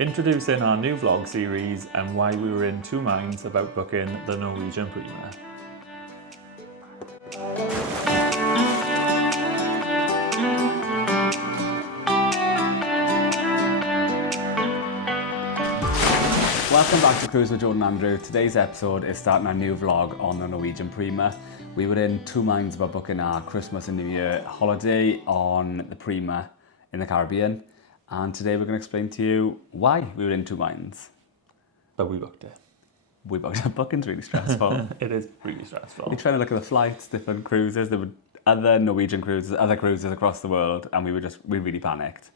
Introducing our new vlog series and why we were in two minds about booking the Norwegian Prima. Welcome back to Cruise with Jordan and Andrew. Today's episode is starting our new vlog on the Norwegian Prima. We were in two minds about booking our Christmas and New Year holiday on the Prima in the Caribbean. And today we're going to explain to you why we were in two minds. But we booked it. We booked it. Booking's really stressful. It is really stressful. We're trying to look at the flights, different cruises. There were other Norwegian cruises, other cruises across the world, and we really panicked.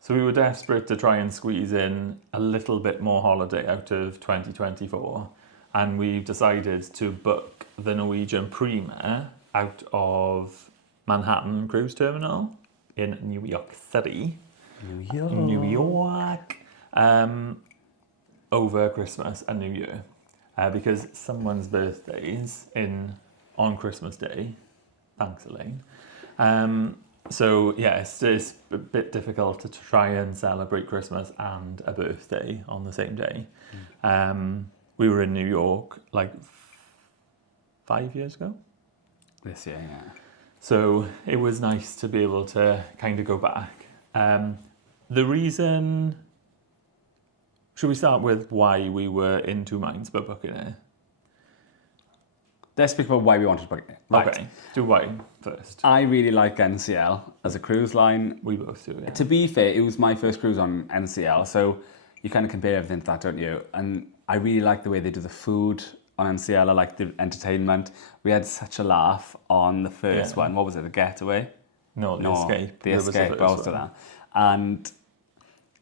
So we were desperate to try and squeeze in a little bit more holiday out of 2024. And we've decided to book the Norwegian Prima out of Manhattan Cruise Terminal in New York City. New York. Over Christmas and New Year. Because someone's birthday's on Christmas Day. Thanks, Elaine. So yeah, it's a bit difficult to try and celebrate Christmas and a birthday on the same day. We were in New York like 5 years ago. This year, yeah. So it was nice to be able to kind of go back. The reason... Should we start with why we were in two minds about booking it? Let's speak about why we wanted to book it. Right. Okay, do why first. I really like NCL as a cruise line. We both do, yeah. To be fair, it was my first cruise on NCL, so you kind of compare everything to that, don't you? And I really like the way they do the food on NCL. I like the entertainment. We had such a laugh on the first one. What was it, the Getaway? No, the Escape. The Escape, also that. And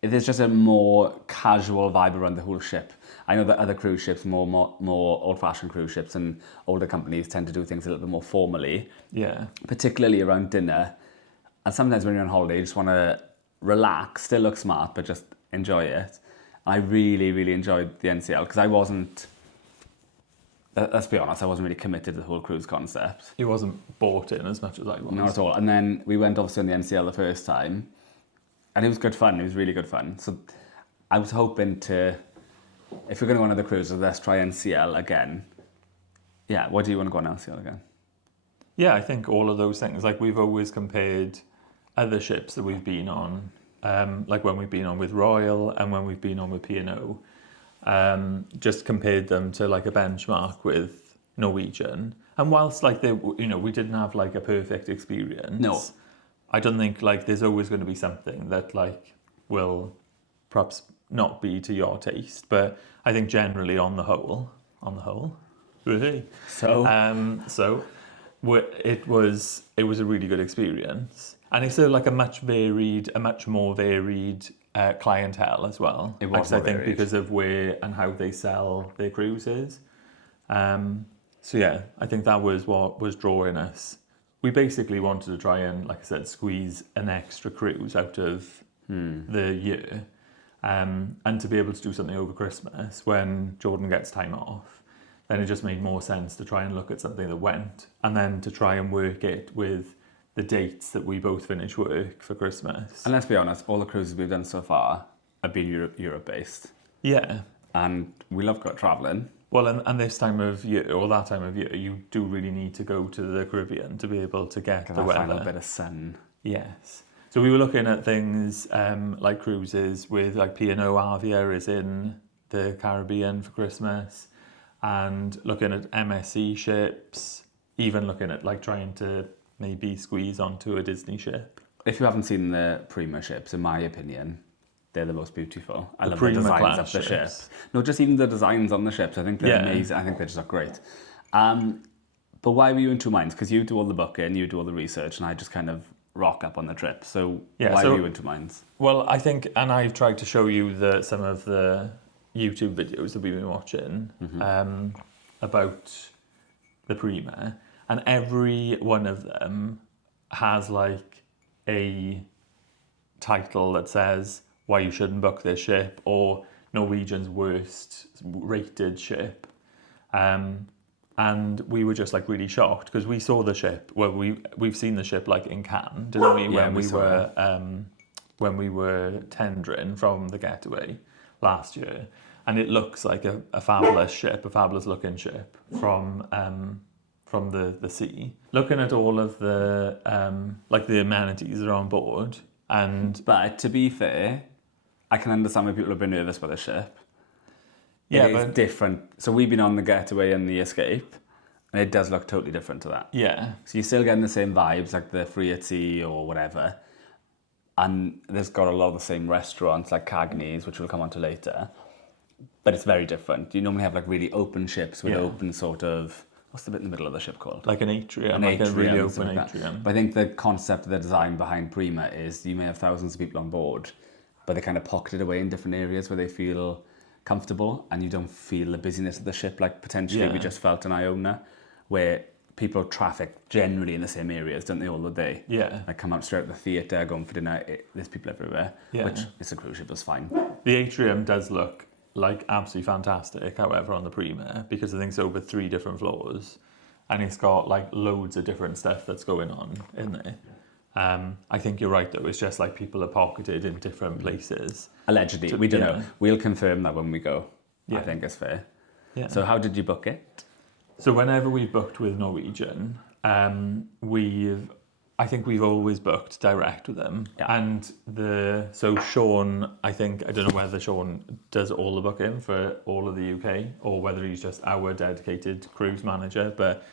there's just a more casual vibe around the whole ship. I know that other cruise ships, more old-fashioned cruise ships and older companies tend to do things a little bit more formally. Yeah. Particularly around dinner. And sometimes when you're on holiday, you just want to relax, still look smart, but just enjoy it. I really, really enjoyed the NCL because I wasn't, let's be honest, I wasn't really committed to the whole cruise concept. He wasn't bought in as much as I was. Not at all. And then we went obviously on the NCL the first time. And it was good fun. It was really good fun. So I was hoping to, if we're going to go on another cruise, let's try NCL again. Yeah, what do you want to go on NCL again? Yeah, I think all of those things. Like we've always compared other ships that we've been on, like when we've been on with Royal and when we've been on with P&O, just compared them to like a benchmark with Norwegian. And whilst like they, we didn't have like a perfect experience. No. I don't think like there's always going to be something that like will perhaps not be to your taste, but I think generally on the whole, really. So it was a really good experience, and it's like a much more varied clientele as well. It was, I think, because of where and how they sell their cruises. So yeah, I think that was what was drawing us. We basically wanted to try and, like I said, squeeze an extra cruise out of the year. And to be able to do something over Christmas when Jordan gets time off, then it just made more sense to try and look at something that went and then to try and work it with the dates that we both finish work for Christmas. And let's be honest, all the cruises we've done so far have been Europe-based. Yeah. And we love travelling. Well, and this time of year, or that time of year, you do really need to go to the Caribbean to be able to get the weather. Find a bit of sun. Yes. So we were looking at things like cruises with like P&O Avia is in the Caribbean for Christmas, and looking at MSC ships, even looking at like trying to maybe squeeze onto a Disney ship. If you haven't seen the Prima ships, in my opinion, they're the most beautiful. I love the Prima designs class of the ships. ships. No, just even the designs on the ships. I think they're amazing. I think they just look great. But why were you in two minds? Because you do all the booking, you do all the research, and I just kind of rock up on the trip. So why were you in two minds? Well, I think, and I've tried to show you some of the YouTube videos that we've been watching about the Prima, and every one of them has like a title that says why you shouldn't book this ship or Norwegian's worst rated ship. And we were just like really shocked because we saw the ship. Well, we've seen the ship like in Cannes, didn't we? Yeah, when we were when we were tendering from the Getaway last year, and it looks like a fabulous ship, a fabulous looking ship from the sea. Looking at all of the like the amenities that are on board, But to be fair, I can understand why people have been nervous about the ship. yeah, It is but different. So we've been on the Getaway and the Escape, and it does look totally different to that. yeah, So you're still getting the same vibes, like the Free at Sea or whatever. And there's got a lot of the same restaurants, like Cagney's, which we'll come on to later. But it's very different. You normally have like really open ships with Yeah. open sort of... What's the bit in the middle of the ship called? like an atrium, An like a really atrium, open something like that. atrium. But I think the concept of the design behind Prima is you may have thousands of people on board, but they kind of pocketed away in different areas where they feel comfortable and you don't feel the busyness of the ship like potentially we Yeah. just felt in Iona, where people traffic generally in the same areas, don't they, all the day? Yeah. Like come out straight out the theatre, going for dinner, there's people everywhere, Yeah. which is a cruise ship, is fine. The atrium does look like absolutely fantastic, however, on the Prima, because I think it's over 3 different floors, and it's got like loads of different stuff that's going on in there. I think you're right though, it's just like people are pocketed in different places. Allegedly, we don't yeah. know. We'll confirm that when we go. I Yeah. think it's fair. Yeah. So how did you book it? So whenever we've booked with Norwegian, I think we've always booked direct with them. Yeah. And so Sean, I don't know whether Sean does all the booking for all of the UK or whether he's just our dedicated cruise manager, but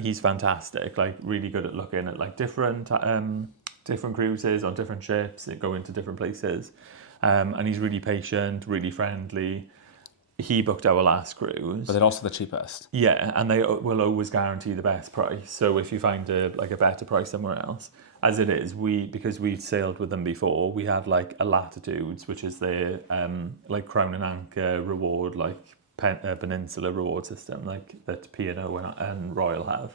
he's fantastic, like really good at looking at like different cruises on different ships that go into different places. And he's really patient, really friendly. He booked our last cruise. But they're also the cheapest. Yeah, and they will always guarantee the best price. So if you find a better price somewhere else, as it is, because we've sailed with them before, we had like a Latitudes, which is their like Crown and Anchor reward, like Peninsula reward system, like that P&O and Royal have.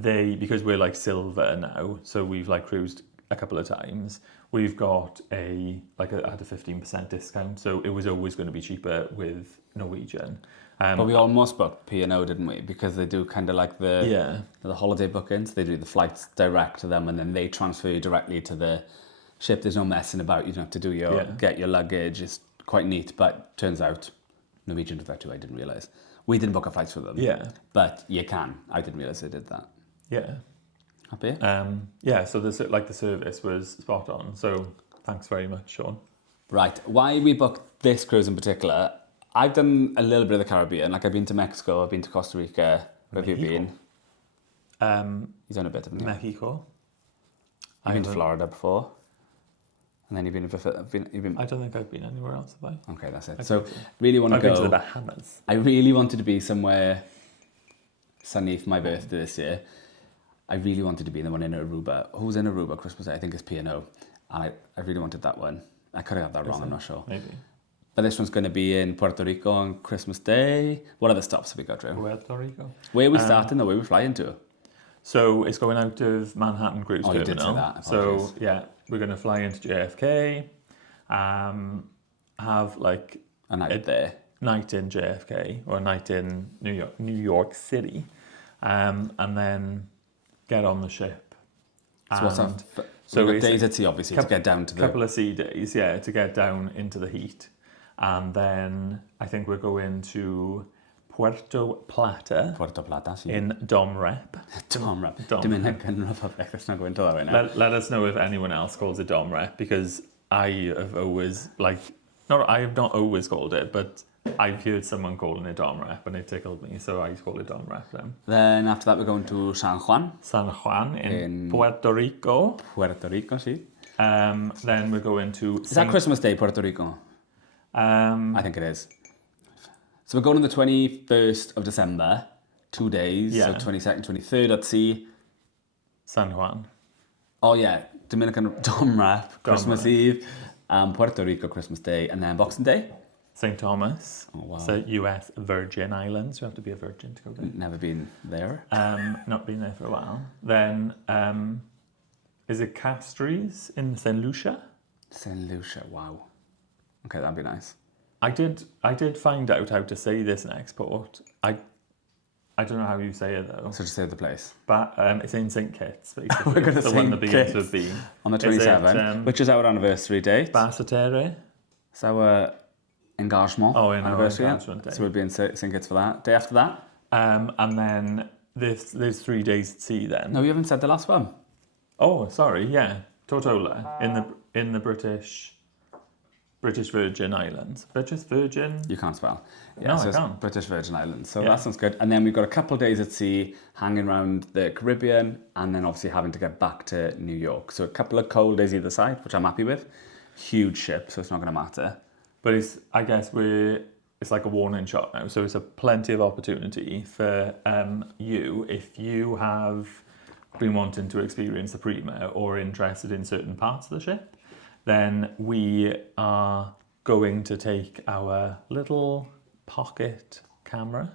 Because we're like silver now, so we've like cruised a couple of times. We've got had a 15% discount, so it was always going to be cheaper with Norwegian. But we almost booked P&O, didn't we? Because they do kind of like the holiday bookings. They do the flights direct to them, and then they transfer you directly to the ship. There's no messing about. You don't have to do get your luggage. It's quite neat. But turns out Norwegian did that too. I didn't realise. We didn't book our flights for them. Yeah. But you can. I didn't realise they did that. Yeah. Happy? So the service was spot on. So thanks very much, Sean. Right. Why we booked this cruise in particular? I've done a little bit of the Caribbean. Like I've been to Mexico. I've been to Costa Rica. Where have you been? You've done a bit, haven't you? Mexico. You've been to Florida before. And then you've been. I don't think I've been anywhere else, have I? Okay, that's it. So really want to I've go. been to the Bahamas. I really wanted to be somewhere sunny for my birthday this year. I really wanted to be in the one in Aruba. Who's in Aruba Christmas Day? I think it's P&O. And I really wanted that one. I could have got that wrong, I'm not sure. Maybe. But this one's going to be in Puerto Rico on Christmas Day. What other stops have we got, Drew? Puerto Rico. Where are we starting though? Where are we flying to? So it's going out of Manhattan Cruise Terminal. You did say that. So yeah, we're going to fly into JFK, have like A night there. night in JFK or a night in New York City, and then get on the ship. So what's that? So we've it's got days at sea, obviously, to get down to the... couple of sea days, to get down into the heat. And then I think we're going to Puerto Plata sí. in Dom Rep. Dominican Republic. Let's not go into that right now. Let us know if anyone else calls it Dom Rep, because I have always, I have not always called it, but I've heard someone calling it Dom Rep and it tickled me, so I call it Dom Rep then. Then after that, we're going to San Juan. San Juan in Puerto Rico. Puerto Rico, sí. Then we're going to... Is that Christmas Day, Puerto Rico? I think it is. So we're going on the 21st of December, 2 days, so 22nd, 23rd at sea. San Juan. Oh yeah, Dominican Dom Rep, Christmas Eve, Puerto Rico, Christmas Day, and then Boxing Day. St. Thomas. Oh, wow. So US Virgin Islands. You have to be a virgin to go there. Never been there. Not been there for a while. Then, is it Castries in St. Lucia? St. Lucia, wow. Okay, that'd be nice. I did find out how to say this next port. I I don't know how you say it though. So just say the place. But it's in St Kitts, basically. We're going to the one that St. begins Kitts with B. on the Is it, 27th, which is our anniversary date. Basseterre? It's our engagement anniversary. Engagement day. So we'll be in St. Kitts for that. Day after that? And then there's 3 days at sea then. No, you haven't said the last one. Oh, sorry, yeah. Tortola in the British Virgin Islands. British Virgin? You can't spell. No, so I it's can't. British Virgin Islands. So Yeah. that sounds good. And then we've got a couple of days at sea, hanging around the Caribbean, and then obviously having to get back to New York. So a couple of cold days either side, which I'm happy with. Huge ship, so it's not going to matter. But it's like a warning shot now. So it's a plenty of opportunity for you if you have been wanting to experience the Prima or interested in certain parts of the ship, then we are going to take our little pocket camera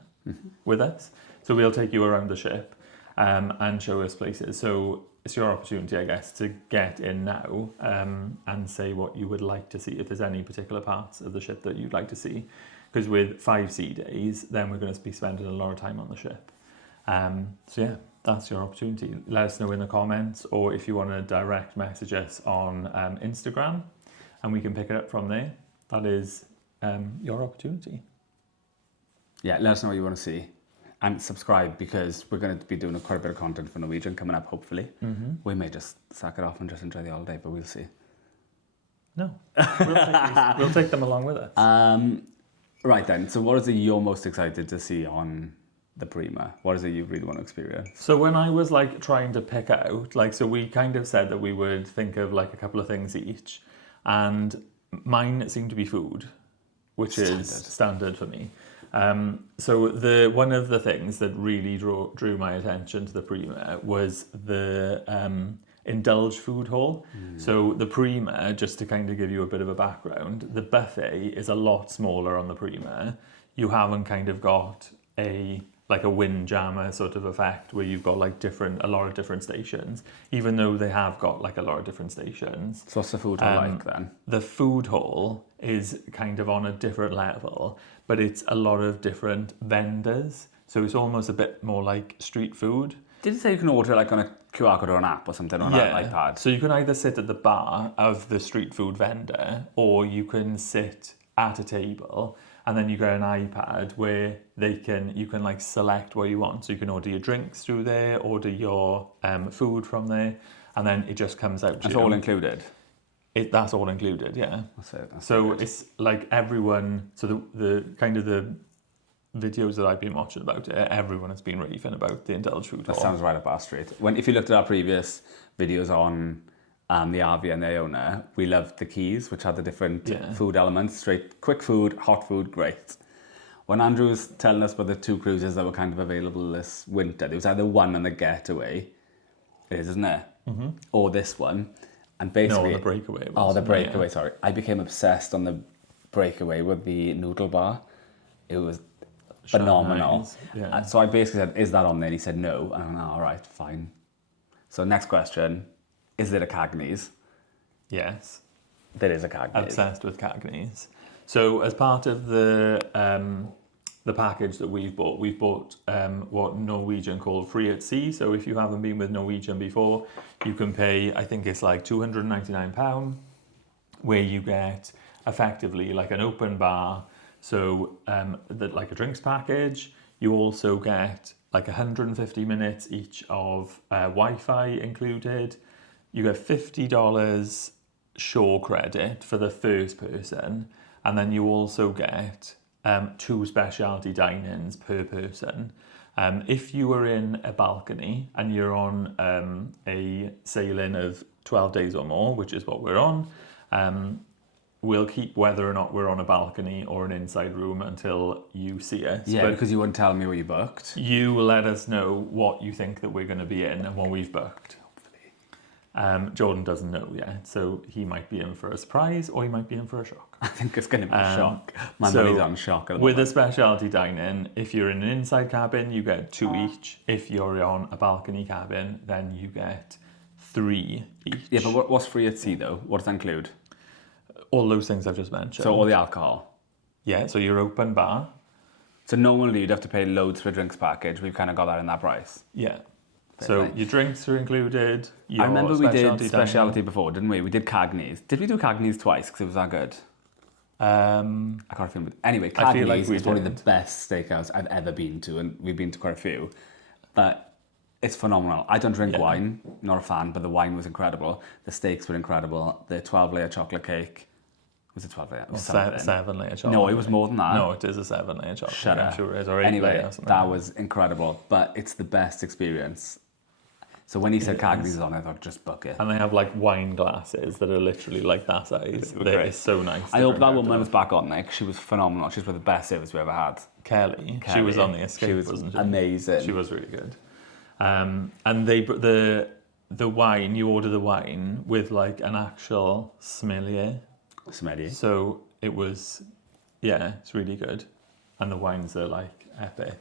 with us. So we'll take you around the ship and show us places. So it's your opportunity, I guess, to get in now and say what you would like to see, if there's any particular parts of the ship that you'd like to see. Because with 5 sea days, then we're going to be spending a lot of time on the ship. So yeah, that's your opportunity. Let us know in the comments, or if you want to direct message us on Instagram, and we can pick it up from there. That is your opportunity. Yeah, let us know what you want to see. And subscribe, because we're going to be doing quite a bit of content for Norwegian coming up, hopefully. We may just sack it off and just enjoy the holiday, but we'll see. No, we'll take them along with us. Right then, so what is it you're most excited to see on the Prima? What is it you really want to experience? So when I was like trying to pick out, like, so we kind of said that we would think of like a couple of things each, and mine seemed to be food, which is standard for me. So one of the things that really drew my attention to the Prima was the indulge food hall. So the Prima, just to kind of give you a bit of a background, the buffet is a lot smaller on the Prima. You haven't kind of got a windjammer sort of effect where you've got like a lot of different stations, even though they have got like a lot of different stations. So what's the food hall like then? The food hall is kind of on a different level, but it's a lot of different vendors. So it's almost a bit more like street food. Did you say you can order like on a QR code or an app or something on an iPad? So you can either sit at the bar of the street food vendor, or you can sit at a table, and then you get an iPad where you can like select what you want. So you can order your drinks through there, order your food from there, and then it just comes out to you. It's all included? That's all included, yeah. That's so it's like everyone, so the kind of the videos that I've been watching about it, everyone has been raving about the indulge food hall. That sounds right up our street. If you looked at our previous videos on the RV and the owner, we loved the keys, which had the different food elements. Straight, quick food, hot food, great. When Andrew was telling us about the 2 cruises that were kind of available this winter, there was either one on the Getaway, isn't it? Or this one. And basically, no, the Breakaway. The Breakaway, sorry. I became obsessed on the Breakaway with the noodle bar. It was phenomenal. Yeah. So I basically said, is that on there? And he said no. And I'm like, all right, fine. So next question, is it a Cagney's? Yes. There is a Cagney's. Obsessed with Cagney's. So as part of the package that we've bought what Norwegian call free at sea. So if you haven't been with Norwegian before, you can pay, I think it's like £299, where you get effectively like an open bar. So like a drinks package. You also get like 150 minutes each of Wi-Fi included. You get $50 shore credit for the first person. And then you also get 2 specialty dine-ins per person. If you were in a balcony and you're on a sailing of 12 days or more, which is what we're on, we'll keep whether or not we're on a balcony or an inside room until you see us. Yeah, because you wouldn't tell me what you booked. You will let us know what you think that we're going to be in and what we've booked. Jordan doesn't know yet, so he might be in for a surprise or he might be in for a shock. I think it's going to be a shock. My money's on shock at the With moment. a specialty dine-in, if you're in an inside cabin, you get 2 each. If you're on a balcony cabin, then you get 3 each. Yeah, but what's free at sea though? What does that include? All those things I've just mentioned. So all the alcohol? Yeah, so your open bar, So normally you'd have to pay loads for a drinks package. We've kind of got that in that price. Yeah. So nice. your drinks are included. Your I remember we did specialty specialty before, didn't we? We did Cagney's. Did we do Cagney's twice because it was that good? dining. I can't remember. Anyway, I feel like Cagney's we is probably did. the best steakhouse I've ever been to, and we've been to quite a few. But it's phenomenal. I don't drink wine, not a fan, but the wine was incredible. The steaks were incredible. The 12-layer chocolate cake. Was it 12 layer? It was 7-layer chocolate. No, it was more than that. No, it is a 7-layer chocolate. Shut I'm up. sure it is. Or 8 Anyway, layer or something. that was incredible. But it's the best experience. So when he said Cagney's on, I thought, just book it. And they have like wine glasses that are literally like that size. They're so nice. I hope that woman is back on there 'cause she was phenomenal. She's one of the best service we ever had. Kelly. She was on the Escape, She was wasn't she? amazing. She was really good. And they the wine, you order the wine with like an actual sommelier. Smelly. So it was, it's really good. And the wines are like epic.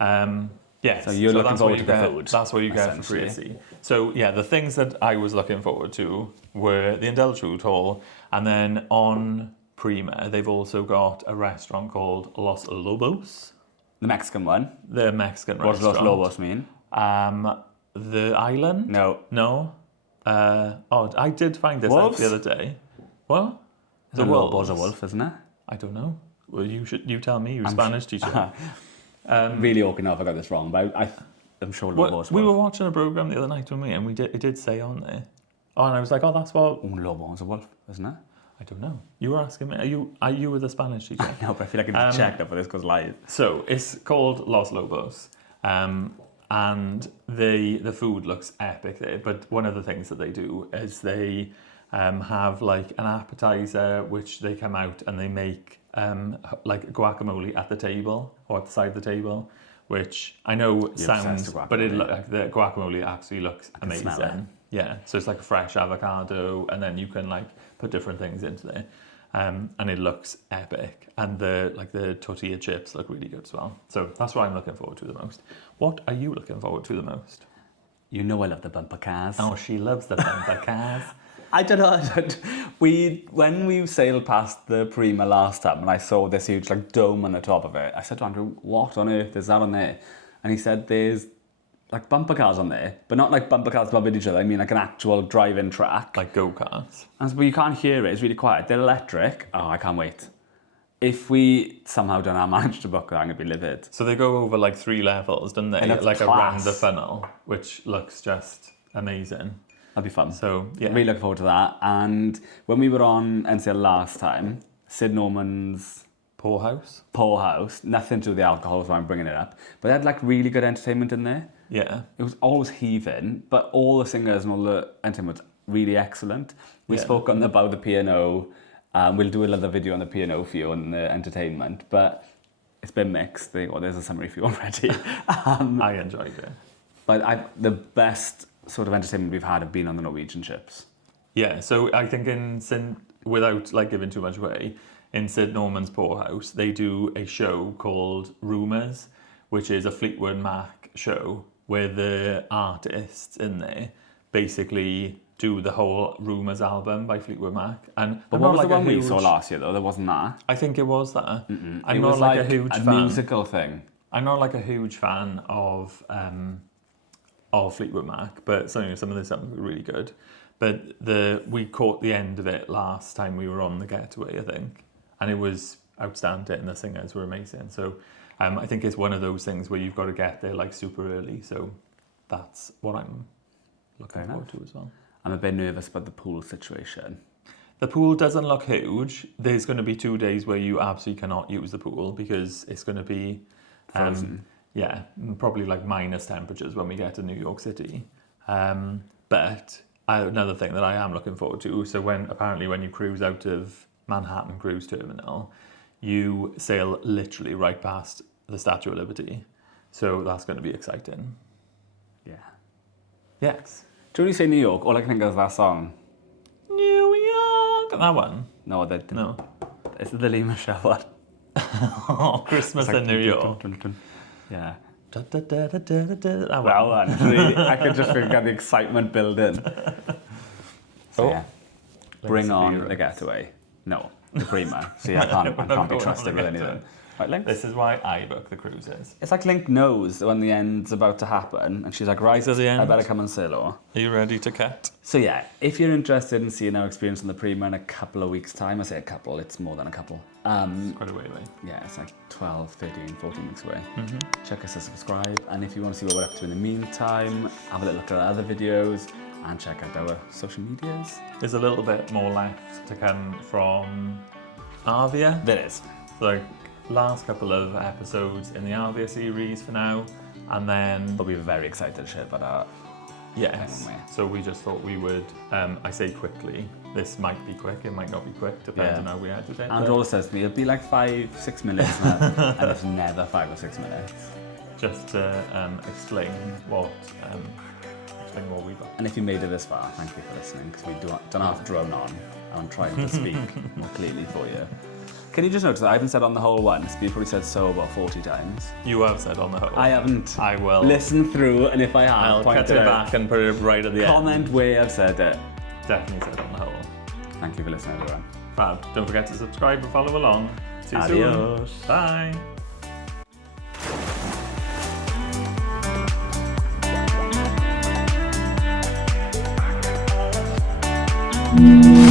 So you're looking that's forward what to you the get, food, That's what you get for free. essentially. So the things that I was looking forward to were the Indulge Food Hall, and then on Prima, they've also got a restaurant called Los Lobos, The Mexican one. the Mexican What does restaurant. Los Lobos mean? The island? No. No. I did find this out Wolves? the other day. What? The Lobo's a wolf, isn't it? I don't know. Well, you tell me. You're a Spanish teacher. Really okay now if I got this wrong, but I'm sure Lobo's We wolf. were watching a program the other night with me, and it did say on there. Oh, and I was like, oh, that's what. Un Lobo's a wolf, isn't it? I don't know. You were asking me. Are you with a Spanish teacher? No, but I feel like I need to check that for this goes live. So it's called Los Lobos, and the food looks epic there. But one of the things that they do is they have like an appetizer, which they come out and they make like guacamole at the table or at the side of the table, which I know sounds, but like the guacamole absolutely looks amazing. Smell it. Yeah, so it's like a fresh avocado, and then you can like put different things into there. And it looks epic, and the tortilla chips look really good as well. So that's what I'm looking forward to the most. What are you looking forward to the most? You know I love the bumper cars. Oh, she loves the bumper cars. I don't know. When we sailed past the Prima last time, and I saw this huge like dome on the top of it, I said to Andrew, "What on earth is that on there?" And he said, "There's like bumper cars on there, but not like bumper cars bumping each other. I mean like an actual driving track, Like go-karts. But you can't hear it. It's really quiet. They're electric. Oh, I can't wait. If we somehow don't manage to book it, I'm gonna be livid. So they go over like 3 levels, don't they? And that's Like class. around the funnel, which looks just amazing. That'd be fun. So yeah, Really looking forward to that. And when we were on NCL last time, Sid Norman's Poorhouse. Poorhouse, nothing to do with the alcohol, so I'm bringing it up. But they had like really good entertainment in there. Yeah. It was always heaving, but all the singers and all the entertainment was really excellent. We spoke about the P&O. We'll do another video on the P&O for you and the entertainment, but it's been mixed. There's a summary for you already. I enjoyed it. But the best sort of entertainment we've had have been on the Norwegian ships. Yeah, so I think without like giving too much away, in Sid Norman's Poorhouse, they do a show called Rumours, which is a Fleetwood Mac show where the artists in there basically do the whole Rumours album by Fleetwood Mac. And But what was the one we saw last year though? There wasn't that. I think it was that. I'm It not was like a huge fan. musical thing. I'm not like a huge fan of Fleetwood Mac, but some of the songs were really good. But we caught the end of it last time we were on the getaway, I think, and it was outstanding. And the singers were amazing. So I think it's one of those things where you've got to get there like super early. So that's what I'm looking forward to as well. I'm a bit nervous about the pool situation. The pool doesn't look huge. There's going to be 2 days where you absolutely cannot use the pool because it's going to be Frozen. Yeah, probably like minus temperatures when we get to New York City. But another thing that I am looking forward to, so when you cruise out of Manhattan Cruise Terminal, you sail literally right past the Statue of Liberty. So that's going to be exciting. Yeah. Yes. Do you say New York? All I can think of is that song. New York! That one? No, No. It's the Lee Michelle one. Oh, Christmas in New York. Yeah. That one. Well, actually, I could just feel the excitement building. So, yeah. Bring on the getaway. No, the Prima. See, I can't be trusted with anything. Right, Link? This is why I book the cruises. It's like Link knows when the end's about to happen, and she's like, right, Is it the end? I better come and sail her. Are you ready to cut? So yeah, if you're interested in seeing our experience on the Prima in a couple of weeks' time, I say a couple, it's more than a couple. Quite a way away. Yeah, it's like 12, 13, 14 weeks away. Check us to subscribe, and if you want to see what we're up to in the meantime, have a little look at our other videos, and check out our social medias. There's a little bit more left to come from Arvia. There is. So last couple of episodes in the Arvia series for now, and then But we were very excited to share about our... yes. Anyway. So we just thought we would. I say quickly. This might be quick. It might not be quick. Depends on how we edit it. Andrew always says to me, it'll be like 5-6 minutes now, and it's never 5 or 6 minutes. Just to explain what we got. And if you made it this far, thank you for listening, because we don't have to drone on. I'm trying to speak more clearly for you. Can you just notice that I haven't said on the whole once, but you probably said so about 40 times. You have said on the whole. I haven't. I will. Listen through, and if I have, I'll point cut it back and put it right at the Comment where I've said it. end. Definitely said on the whole. Thank you for listening, everyone. Fab. Don't forget to subscribe and follow along. See you Adios. soon. Bye. Mm.